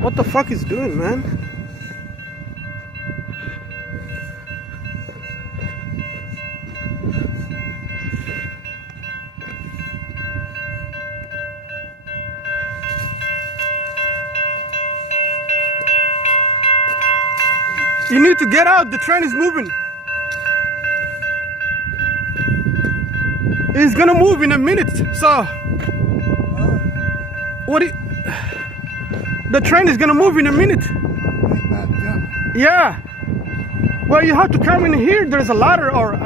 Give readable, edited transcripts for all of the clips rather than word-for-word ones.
What the fuck is doing, man? You need to get out. The train is moving. It's gonna move in a minute. So, what? The train is gonna move in a minute. Yeah. Well, you have to come in here. There's a ladder, or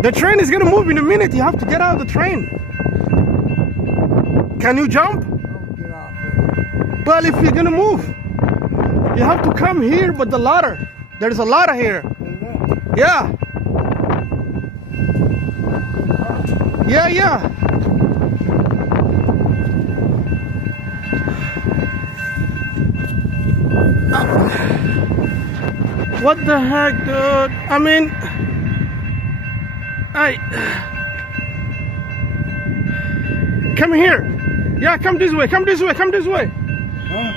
the train is gonna move in a minute. You have to get out of the train. Can you jump? Well, if you're gonna move, you have to come here, but the ladder. There's a ladder here. Yeah. Yeah, yeah. What the heck, dude? I mean, come here. Yeah, come this way. Come this way. Come this way. Huh?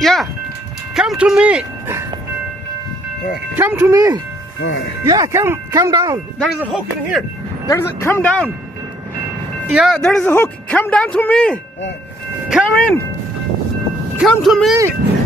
Yeah. Come to me. Come to me. Yeah, come down. There is a hook in here. Come down. Yeah, there is a hook. Come down to me. Come in. Come to me.